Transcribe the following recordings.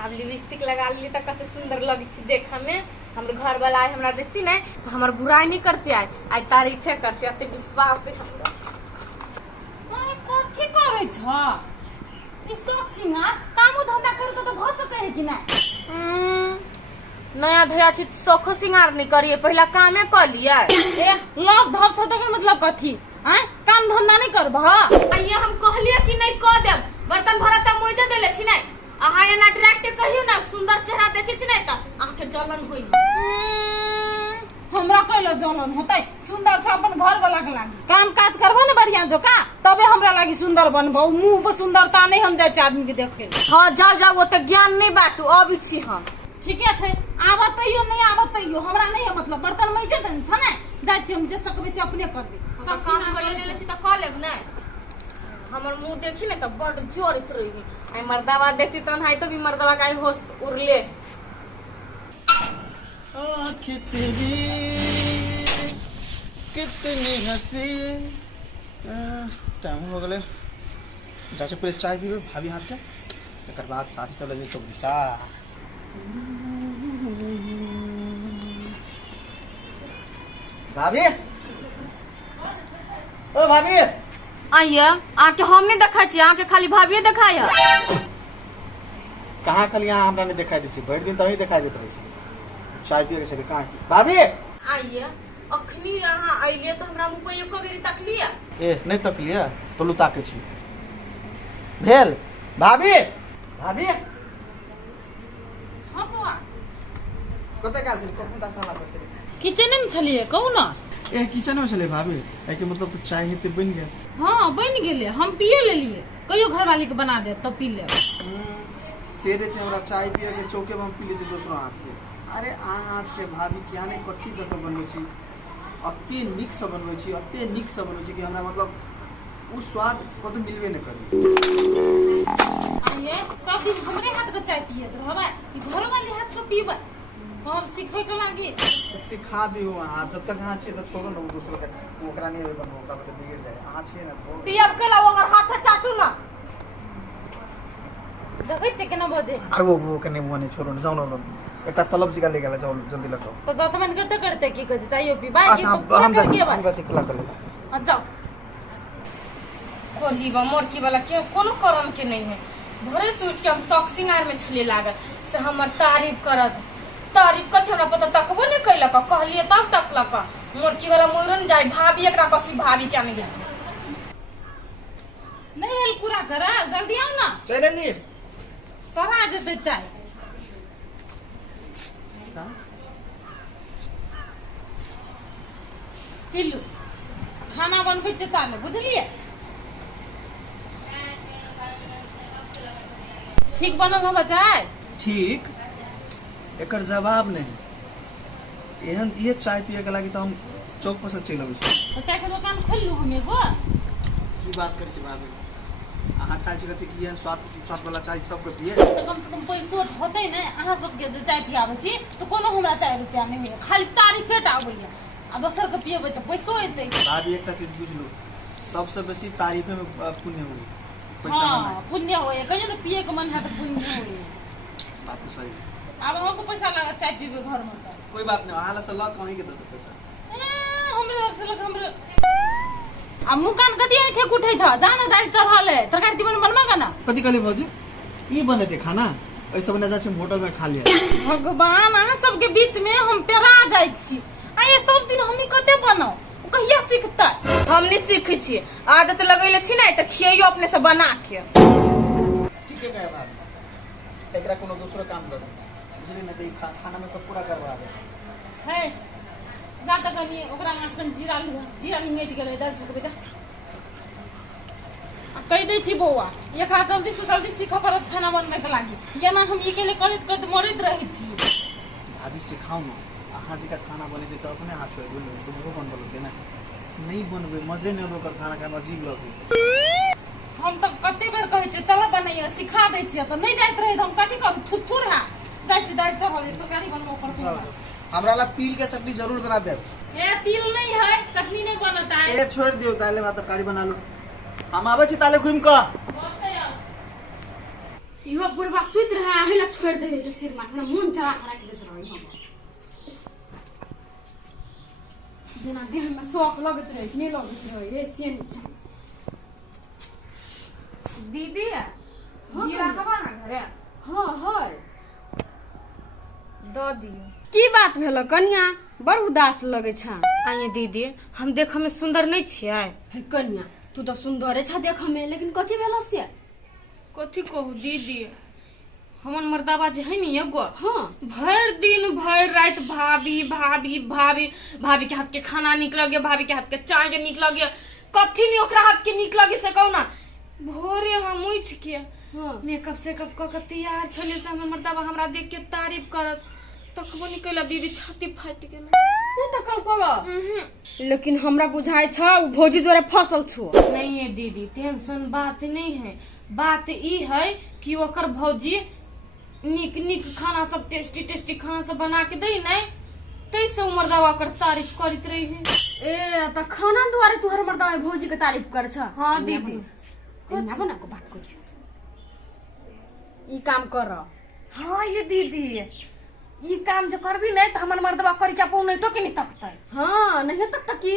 अब लिपस्टिक लगा ली तो कते सुंदर लगी छी देखे में। हमर घर वाला आए हमरा देखती नहीं तो हमर बुराई नहीं करते आए तारीफे करते अते विश्वास है हमरा। कथी करे छ ई शौक सिंगार काम धंधा कर के तो भ सके है कि नहीं? नया धया छी शौक सिंगार नहीं करिए पहला कामे कर लिया। ए लग धप छ तो मतलब कथी हैं काम धंधा नहीं करब? आइए हम कहलिए कि नहीं कह देब बर्तन भरत मोजे देले छी नहीं अहा एना डायरेक्ट कहियो ना सुंदर चेहरा देखै छी नहीं त आंखे जलन होई। हमरा कहलो जलन होतै सुंदर छ अपन घर वाला के लागी काम काज करबो ने बढ़िया जोका तबे हमरा लागी सुंदर बनबो। मुंह पर सुंदरता नहीं हम जाय छ आदमी के देखे। हां जाओ जाओ वो त ज्ञान नहीं बाटू अभी छी हम। ठीके छै आबत तइयो नहीं आबत तइयो हमरा नहीं है मतलब बर्तन मैजे देन छ ने जाय छी हम जे सकबे से अपने करबे। सब काम कइले लेले छी त क लेब नहीं हमर मुंह देखी ने त बड़ जोरित रही आई मर्दावा देखती तन हाई तो भी मर्दावा का होश उड़ले। आँखें तेरी कितनी हंसी। टाइम हो गए जा पहले चाय पीबे भाभी हाथ के एक बाद साथी सब लगे चौक दिशा। भाभी ओ भाभी आइए आके हम नहीं देखा छी आके खाली भाभी देखाय कहाँ खाली यहाँ हमरा नहीं दिखाई दी भर दिन तो ही दिखाई देते रहे चाय पिए के कहाँ भाभी आइए अखनी यहाँ आइले तो हमरा मुंह पे एको बेरी तकलिया ए नहीं तकलिया तो लुता के छी भेल भाभी भाभी हां बुआ कते काल से कखन तक साला पर चली किचन में छलिए कहू ना। ए किचन में चले भाभी है कि मतलब तो चाय हेते बन गया। हां बन गेले हम पिए ले लिए कहियो घर वाली के बना दे तब पी ले। सेरे थे हमरा चाय पिए के चौके में हम पी लेते दूसरा हाथ के। अरे आ हाथ के भाभी क्या नहीं कथी दक बनबै छी अते निक से बनबै छी अते निक से बनबै छी कि हमरा मतलब उ स्वाद कतो मिलबे न करी। आइए सब दिन हमरे हाथ के चाय पिए तो हवा ई घर वाली हाथ के पीबे और सीखे के लागी सिखा दियो हां जब तक हां छे तो छोड़ो न दूसरा के ओकरा नहीं बनबो ओकरा तो बिगड़ जाए हां छे ना पियब के ला ओकर हाथ चाटू ना देखै छ केना बजे। अरे वो कने बने छोड़ो न जाओ न एकटा तलब जिका ले गेला जाओ जल्दी लगाओ तो दतमन करते करते की कहै चाहिए पीबा की हम जा चिकला कर ले आ जाओ खोजीबा मोरकी वाला क्यों कोनो करम के नहीं है भरे से उठ के हम शौक सिंगार में छले लागल से हमर तारीफ करत तारीफ कथी हमरा पता तकबो नहीं कैलक कहलिए तब तकलक मोरकी वाला मोरन जाय भाभी एकरा कथी भाभी क्या नहीं गेल नहीं हेल पूरा करा जल्दी आओ ना चले ली सारा आ जते चाय पिल्लू खाना बनबै छै ताले बुझलिए ठीक बनल हो चाय ठीक एकर जवाब नहीं एहन ये चाय पिए के लागी तो हम चौक पर से चल आबै छी। तो चाय के दुकान खोल लू हम एगो की बात करै छी भाभी अहाँ चाय छी कथी की स्वाद वाला चाय सबके पिए तो कम से कम पैसो होते ने अहाँ सबके जो चाय पियाबै छी तो कोनो हमरा 4 रुपया नहीं होय खाली तारीफे टा आबैया आ दोसर के पिएबै तो पैसो एतै। भाभी एकटा चीज बुझ लो सबसे बेसी तारीफे में पुण्य होई पैसा में हां नहीं। पुण्य होय कहियो न पिए के मन है तो पुण्य होय बात तो सही अब हमको पैसा लगा चाय पीबे घर में तो कोई बात नहीं हाल से लग कहीं के दे दो पैसा हमरे लग से लग हमरे आ मुंह कान कथी ऐठे उठै छ जाना दाल चढ़ाले तरकारी तीमन बनबा ना कथी कहले भौजी ई बने थे खाना ऐसे बने जा छी होटल में खा लिया। भगवान अहाँ सबके बीच में हम पेरा जाय छी आ ये सब दिन हमनी कते बनाओ कहिया सीखता हम नहीं सीखै छी आदत लगैले छी नहीं त खियैयो अपने से बना के ठीक है मैं बात एकरा कोनो दूसरो काम करो बुझली न त खाना में सब पूरा करवा दे है जा त कनी ओकरा मासकन जीरा लिंगेट गेलै दाल छुक बेटा आ कहि दै छी बौआ एकरा जल्दी से जल्दी सीखऽ पड़त खाना बनबै के लागी या ना हम अकेले करैत करैत मरैत रहै छी। भाभी सिखाओ ना अहाँ जी का खाना बने थे तो अपने हाथ छोड़ दो तुमको बन बोलोगे ना नहीं बनबे मजे नहीं होकर खाना खाना अजीब लगे। हम तो कते बेर कहै छी चल बनैया सिखा दै छी त नहीं जाइत रहे हम कथी करू थुथुर हा जाय छी दाल चावल तरकारी बनबो पर हमरा ला तिल के चटनी जरूर बना दे। ए तिल नहीं है चटनी नहीं बनता है ए छोड़ दियो ताले भात तरकारी बना लो हम आवे छी ताले घूम क इहो बुढ़वा सुत रहे आहे ला छोड़ दे के सिर मार हमरा मन चढ़ा खड़ा के देत रही हम जेना देह में शौक लगत रहे नहीं लगत रहे रे सेन दीदी जीरा हवा ना घरे हां हां दो दियो। की बात भेल कन्या बड़ उदास लगे छ आइए दीदी हम देखे में सुंदर नहीं छियै हे कन्या तू तो सुंदर छ देख में लेकिन कथि भेल से कथी कहू दीदी हमन मर्दाबा जे है नी एगो हां भर दिन भर रात भाभी भाभी भाभी भाभी के हाथ के खाना निक लगे भाभी के हाथ के चाय के निक लगे कथी नहीं ओकरा हाथ के निक लगे से कहू ना भोरे हम उठ के हां मेकअप से कप क के तैयार छले से हमर मर्दाबा हमरा देख के तारीफ करत तखबो निकला दीदी छाती फाट गेल नहीं तो कल कल लेकिन हमरा बुझाय छ भौजी जोरे फसल छो नहीं है दीदी टेंशन बात नहीं है बात ई है कि ओकर भौजी निक निक खाना सब टेस्टी टेस्टी खाना सब बना के दई नहीं तैसे उमर दवा कर तारीफ करत रही है ए त खाना द्वारे तू हमर दवाई भौजी के तारीफ कर छ हाँ दीदी ना बना को बात कर ई काम कर हाँ ये दीदी ये काम जो करबी नहीं तो हमर मर्दवा करी क्या पौ नहीं तो के नहीं तकतै हां नहीं तक तक की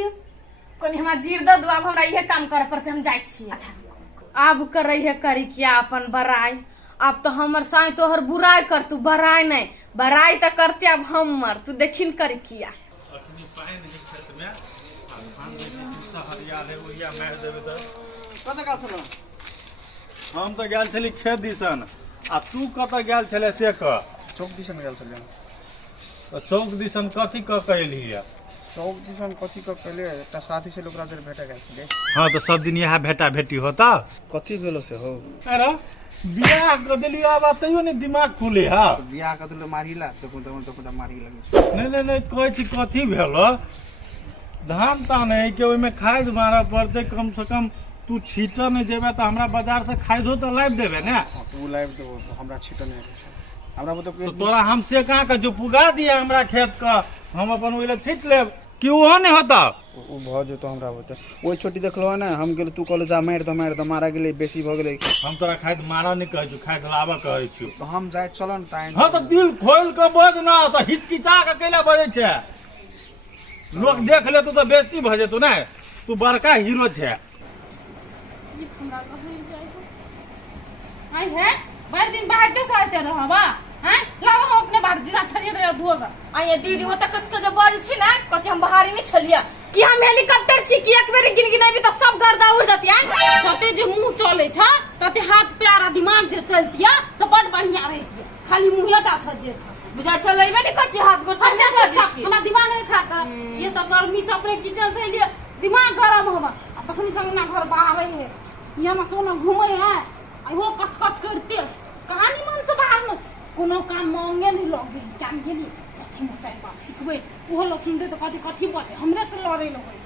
कोनी हमरा जीर द दो अब हमरा इहे काम करे पड़ते हम जाय छी अच्छा अब कर रही है करी क्या अपन बड़ाई अब तो हमर साई तोहर बुराई कर तू बड़ाई नहीं बड़ाई तो करते अब हमर तू देखिन करी किया अखनी पाइन के क्षेत्र में धान में कितना हरियाल है ओरिया मार देबे त कत काल छलो हम तो गेल छली खेत दिसन आ तू कत गेल छले से क चौक दिसन गेल छलिए तो चौक दिसन कथी क कहली है चौक दिसन कथी क कहले एकटा साथी से ओकरा जर भेटा गेल छले हां तो सब दिन यहाँ भेटा भेटी होता कथी भेलो से हो अरे बियाह कर देली आबा तइयो ने दिमाग खुले हा तो बियाह क दुले मारिला जकुन तकुन मारी लगे नहीं कहै छी कथी भेलो धान तान है कि ओइमे खाद मारा पड़ते कम से कम तू छीटा नहीं जेबे तो हमरा बाजार से खाद हो तो लाइव देबे ने तू लाइव तो हमरा छिट नहीं छै हमरा तो तो तोरा हमसे कहाँ का जो पुगा दिया हमरा खेत का हम अपन ओइला छीट लेब कि ओहो नहीं होता उ भ जो तो हमरा होते ओइ छोटी देखलो ना हम गेल तू कहलो जा मार द मारा गेले बेसी भ गेले हम तोरा खाद मारा नहीं कहै छु खाद लाबा कहै छु तो हम जाय चलन ताइन हाँ तो दिल खोल के बज ना तो हिचकिचा के कैला बजे छे लोग देख ले तो बेइज्जती भ जेतौ ना तू बड़का हीरो छे आई है बड़ दिन बाहर के सोते रहबा हैं लाओ हम अपने बाहर जिला थरिए रे धोगा आइए दीदी वो तक कसके जो बाज छी ना कथी हम बाहरी नहीं छलिया कि हम हेलीकॉप्टर छी कि एक बेर गिनगिनाबी तो सब गर्दा उड़ जतिया छते जे मुंह चले छ तते हाथ पैर आ दिमाग जे चलतिया तो बड़ बढ़िया रहतिया खाली मुंहटा छ जे छ बुझा चलेबे नहीं कच्ची हाथ गोड़ अच्छा अच्छा हमरा दिमाग नहीं खराब कर ये तो गर्मी से अपने किचन से लिए दिमाग गरम होबा तखनी संग ना घर बाहर है ये ना सोना घूमे है आई वो कच कच करते कहानी मन से बाहर न कोनो काम मांगे नहीं लगे काम के लिए कथी में टाइम पास सिखबे ओहो ल सुनते तो कथी कथी बचे हमरे से लड़े लगे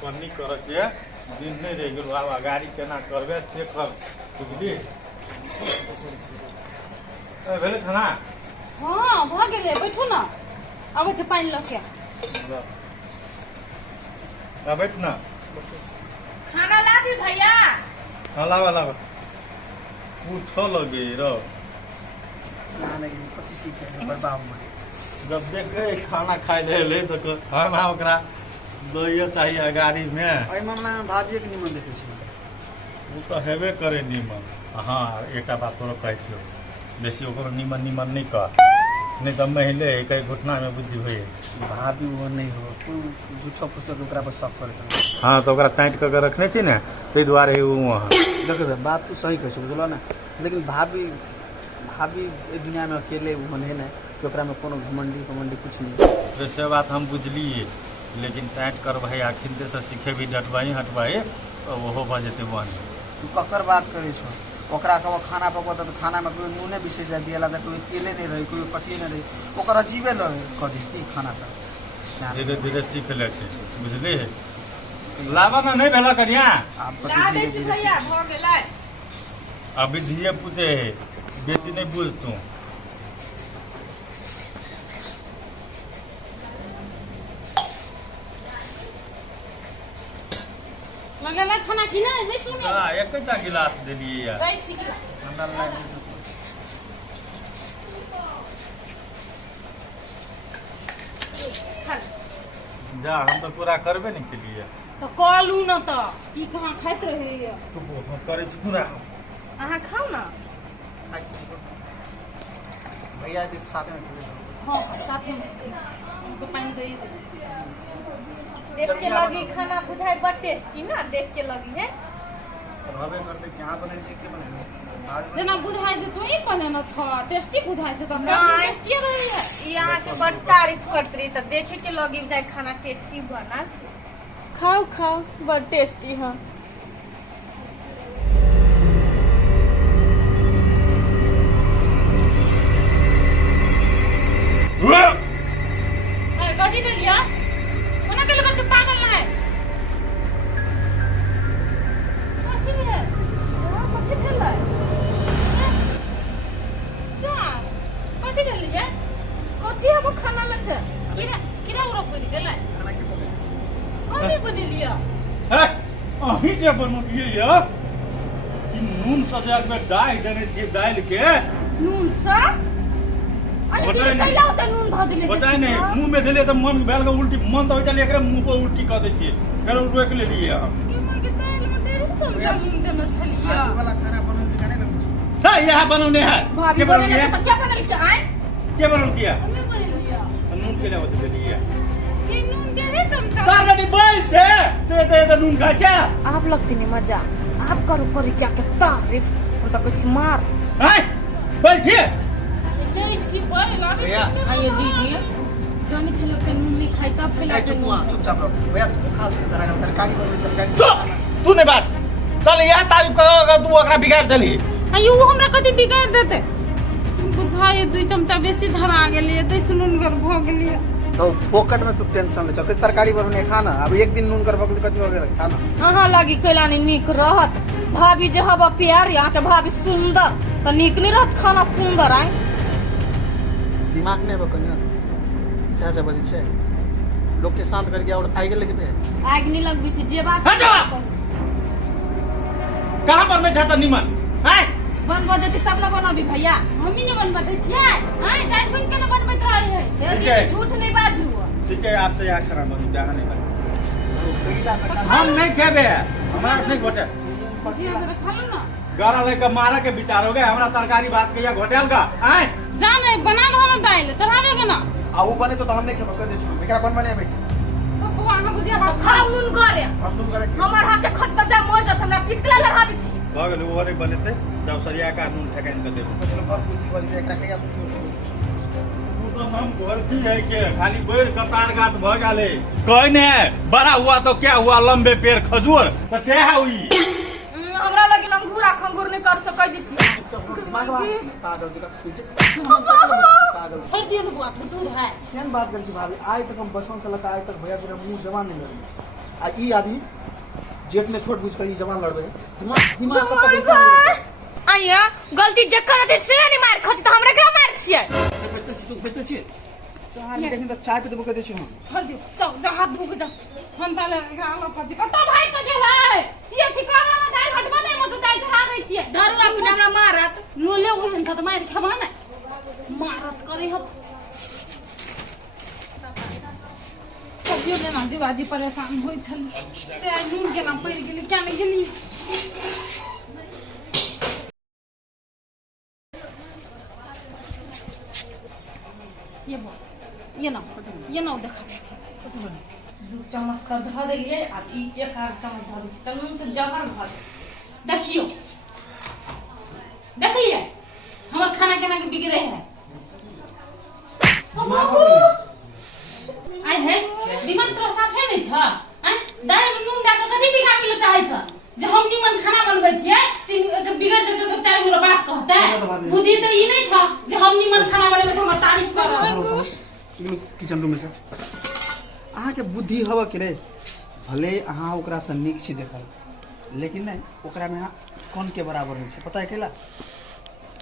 करनी कर के दिन नहीं रह गेलो आब गाड़ी केना करबे से कर बुझली ए भेले खाना हां भ गेले बैठू न अब से पानी ल के आ बैठ ना खाना ला दी भैया हाँ लावा पूछ लगे र ना नहीं कथी सीखे बर्बाद में जब देखे खाना खाए ले तो खाना ओकरा दइयो चाहिए गाड़ी में एहि मामला में भाभी के निमन देखे छी वो तो हेबे करे निमन हाँ एक बात तोरा कहै छियो बेसी ओकरो निमन नहीं कर नहीं तो महिले कई घुटना में बुद्धि हुई भाभी वो नहीं हो तू झूठो फुसक ओकरा पर शक करत हाँ तो ओकरा टाइट करके रखने छी ने ताहि दुआरे वो वहाँ देखो बात तू सही कहै छ बुझलो ना लेकिन भाभी ए दुनिया में अकेले वो है ना कि ओकरा में कोनो घमंडी कुछ नहीं वैसे बात हम बुझलिए लेकिन टाइट करवाई आखिर से सीखे भी डटवाई हटवाई और वो भ जेते वन तू ककर बात करे छो ओकरा कब खाना पकता तो खाना में कोई नूने विशेष दिएला तो कोई तेले नहीं रही कोई कथिए नहीं रही ओकर अजीबे लगे कदी की खाना सब धीरे धीरे सीख लेते बुझली लावा में नहीं भेला कनिया आप ला दे छी भैया भ गेलै अभी धीरे पूछे बेसी नहीं बुझ तू लगेला खाना कि नहीं सुने हां एकटा गिलास देलिए यार दै छी गिलास हमरा लाइक जा हम तो पूरा करबे नहीं केलिए तो कहलू न त की कहां खाइत रहे चुप हो करे छी पूरा अहाँ खाओ ना खाइ छी भैया के साथ में हां साथ में उनको पानी दे दे देख के लगी खाना बुझाई बड़ टेस्टी ना देख के लगी है रहबे करते क्या बने छी के बने जेना बुझाइ दे तो ही बने न छ टेस्टी बुझाइ छै त सब नहीं। टेस्टी रहे है ई अहाँ के बड़ तारीफ करत रही तो देखे के लगी बुझाई खाना टेस्टी बनल खाओ खाओ बड़ टेस्टी है अरे गजी ले लिया कोना के लगे पागल ना है कथी रे कथी भेलै जा कथी ले लिया कथी है वो खाना में से किरा उरो बनि गेलै खाना के बने कथी बनि लिया है अही जे बनौलिए या ई नून सजाक में डाल देने छी दाल के नून सा अरे बताए की नहीं। कैला होते नून ध दिले बताए नहीं मुंह में देले तो मन भेल के उल्टी मन तो चल एकरे मुंह पर उल्टी कर दे छी फिर रोक ले लिए हम ये मां के दाल में देरी चमचा नून देना छलिया आलू वाला खाना बनल के नहीं लगे है यहाँ बनौने है भाभी के बनौने बोले है तो क्या बनल के आए के बनौन किया हमें बनि लिया नून के लिए दे दिए ये नून दे रे चमचा सारे बोल छे से दे नून खा छे आप लगती नहीं मजा आप करो करी क्या के तारीफ हम तो कुछ मार है बोल छे ले छी पर लागे भैया। आइए दीदी जानी छले के नून नहीं खाई तब फैला के चुपचाप रहो भैया तू खा उसके तरह का तरकारी बनबे तरकारी चुप तू ने बात चल यहाँ तारीफ करोगा तू ओकरा बिगाड़ देली आयु हमरा कथि बिगाड़ देते बुझाए दुई चमचा बेसी धरा गेलिए दैस नून गर भ गेलिए तो पोकट में तू टेंशन ले चल तरकारी बनने खाना अब एक दिन नून कर बकल कथि हो गेल खाना अहाँ लगी कैला नहीं निक रहत भाभी जे हवा प्यार यहाँ के भाभी सुंदर तो निक नहीं रहत खाना सुंदर आए दिमाग नहीं बकनिया 6 बजे छे लोग के शांत करके और आइ गेल के आग नहीं लगबी छै जे बात हटो! कहां पर में जाता निमन है बनबो देती तब ना बनाबी भैया मम्मी ने बनबा दै छियै हां जान बुझ के न बनबैत रहे है हे ठीक है। दीदी झूठ नहीं बाजू ठीक है आपसे यहाँ खड़ा मत जहाँ नहीं हम नहीं खेबे हमरा नहीं घोटे कथि जरा खा लो ना गरा लेके मारे के विचार हो गए हमरा तरकारी बात के या घोटेल का आए जाने बना दो ना दाल चढ़ा दोगे ना आ वो बने तो हम नहीं खेबो कर दे छु एकरा बनबने बैठे बबुआ अहाँ बुझिया बात खाओ नून करे हम नून करे हमर हाथ के खच कटा मोर जत हमरा पिटला लगाबी छी भ गेल वो नहीं बनेते जब सरिया का नून ठेकाइन कर देबो चलो बात पूछी बजे एकरा कहिया पूछो तू तो हम गलती है के खाली बैर कतार गाछ भ गेले कोई ने बड़ा हुआ तो क्या हुआ लंबे पेड़ खजूर तो से है हुई हमरा लगे लंगूरा खंगूर नहीं कर सकै दी छी दिमाग पागल जका पागल छोड़ दियो ना बुआ दूर है केन बात कर छी भाभी आज तक हम बचपन से लगा आज तक भैया तेरा मुंह जवान नहीं लगे आ ई आदि जेठ में छोट बुझ कर ई जवान लड़बे दिमाग कत बैठा आइया गलती जकर दे से नहीं मार खच त हमरा के मार छियै बचते छी चार लेकिन त चाय पे देबो कर दे छी हम छोड़ दियो जाओ जा हाथ धो के जाओ हम ताले एकरा आलो कजी कत भाई के गेल है ये ठिकाना ना दाल हटबा नहीं मसे दाल चढ़ा दै छियै धरू अपने हमरा मारत लो ले ओहन त मार खेबा ना मारत करे हम कभियो लेना दिवाजी परेशान होई छल से आई नून के नाम पड़ गेली क्या नहीं गेली ये ना देखा छै 2 चम्मच त ध देलिए आ ई 1 चम्मच ध दै छी त नून से जहर भ जाय देखियो देख लिया हमर खाना केना के बिगड़े है आई है दिमाग तो साफे नहीं छ दाल में नून डाल के कथि बिगाड़ ले चाहे छ जे हम निमन खाना बनबै छियै तीन बिगड़ जेतै तो चार गो बात कहतै बुद्धि तो ई नहीं छ जे हम निमन खाना बनबै त हमर तारीफ करब किचन रूम में से अहाँ के बुद्धि हवा कि रे भले अहाँ ओकरा से नीक छी देखल लेकिन नहीं ओकरा में कौन के बराबर नहीं छै पता है केला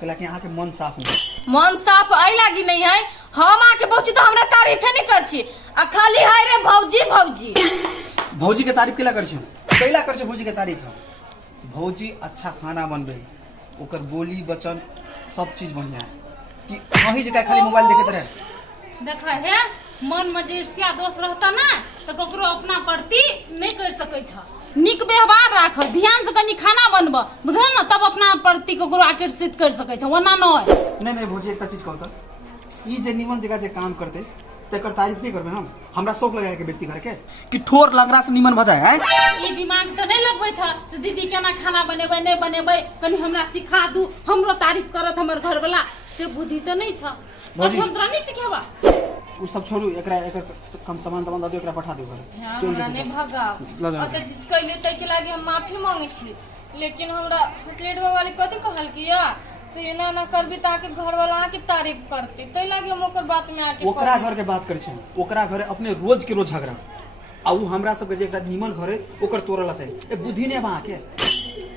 केला कि अहाँ के मन साफ नहीं मन साफ आई लागी नहीं है हम आके पहुंची तो हमरा तारीफे नहीं कर छी आ खाली है रे भौजी भौजी भौजी के तारीफ केला कर छी कैला कर छी भौजी के तारीफ हम भौजी अच्छा खाना बनबे ओकर बोली वचन सब चीज बढ़िया है कि वही जगह खाली मोबाइल देखते रहे देखा है मन में जे ईर्ष्या दोष रहता ना तो ककरो अपना प्रति नहीं कर सकै छ निक व्यवहार राख ध्यान से कनी खाना बनब बुझल ना तब अपना प्रति ककरो आकर्षित कर सकै छ वरना नहीं भौजी एक चीज कहता ई जे निमन जगह जे काम करते तेकर तारीफ नहीं करबे हमरा शौक लगा के बेइज्जती करके कि ठोर लगरा से निमन भजाए है ई दिमाग त नहीं लगबै छ से दीदी केना खाना बनेबै नहीं बनेबै कनी हमरा सिखा दू हमरो तारीफ करत हमर घर वाला से बुद्धि त नहीं छ भौजी, हम तोरा नहीं सिखेबा उ सब छोड़ू एकरा एकर कम सामान दे एकरा पठा दे घर हाँ, हमरा ने भगा अत जिज कैले तै के लागी हम माफी मांगे छी लेकिन हमरा होटलेट वाली कथि कहल किया से ना ना करबी ताकि घर वाला के तारीफ करते तै लागी हम ओकर बात में आके ओकरा घर के बात करे छै ओकरा घरे अपने रोज के रोज झगड़ा आ उ हमरा सब के जे एकरा निमन घरे ओकर तोड़ला छै ए बुद्धि ने बा के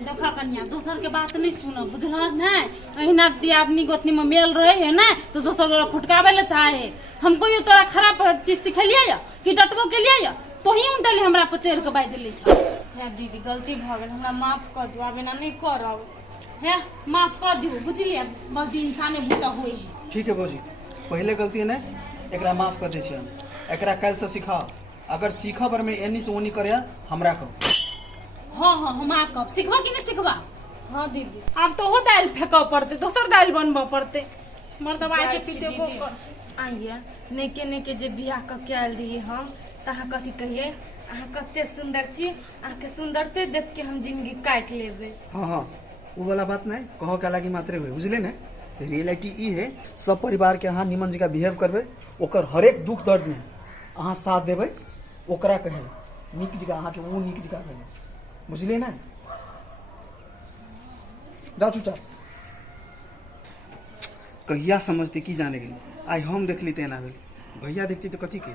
देखा कन्या दोसर के बात नहीं सुनो बुझल ना अहिना आदमी गोतनी में मेल रहे है ना तो दोसर गोरा फुटकावे ले चाहे हमको ये तोरा खराब चीज सिखेलिए या कि डटबो के लिए या तो ही उन दले हमरा पचेर के बाज ले छ है दीदी गलती भ गेल हमरा माफ कर दू आबे ना नहीं करब है माफ कर दियो बुझलिए गलती इंसाने भूता होई है ठीक है भौजी पहले गलती ने एकरा माफ कर दे छी हम एकरा काल से सिखा अगर सीखा पर में एनी से ओनी करे हमरा कहो हाँ हाँ हम आ कब सिखबा कि नहीं सिखबा हाँ दीदी अब तो हो दाल फेंका पड़ते दोसर दाल बनबा पड़ते मर्दबा के पीते को आइए नेके नेके जे बियाह क के आयल रही हम तहा कथी कहिए अहाँ कते सुंदर छी अहाँ के सुंदरते देख के हम जिंदगी काट लेबे हाँ हाँ वो वाला बात नहीं कहो के लागी मात्रे हुए बुझले ने रियलिटी ई है सब परिवार के अहाँ निमन जगह बिहेव करबे ओकर हर एक दुख दर्द में अहाँ साथ देबे ओकरा कहे नीक जगह अहाँ के वो नीक जगह कहे बुझलिए ना जाओ चुपचाप कहिया समझते की जाने गेली आई हम देखली तेना भेल भैया देखती तो कथी के